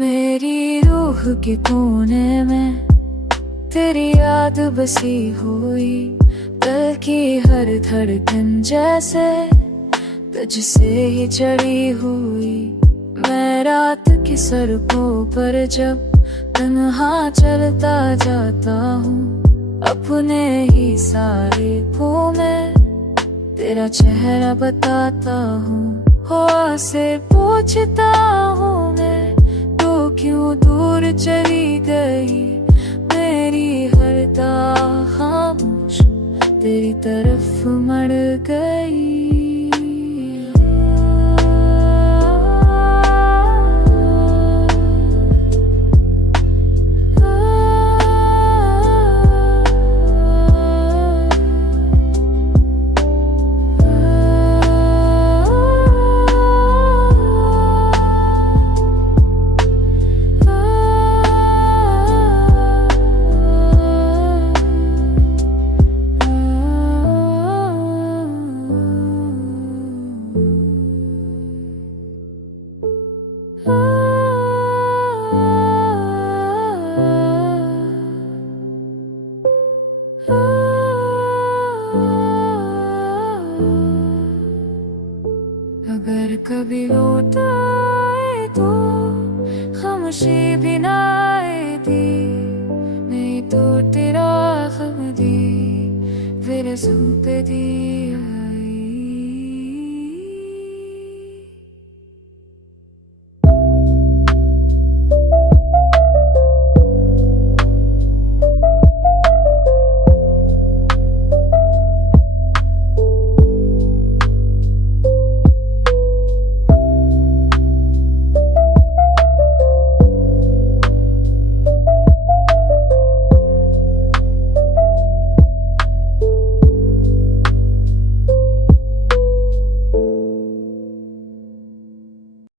मेरी रूह के कोने में तेरी याद बसी हुई, दिल की हर धड़कन जैसे तुझसे ही चढ़ी हुई। मैं रात की सड़कों पर जब तन्हा चलता जाता हूँ, अपने ही सारे खो में तेरा चेहरा बताता हूँ। हवा से पूछता हूँ मैं, तो क्यों दूर चली गई। मेरी हर खामोश तेरी तरफ मड़ गई। Oh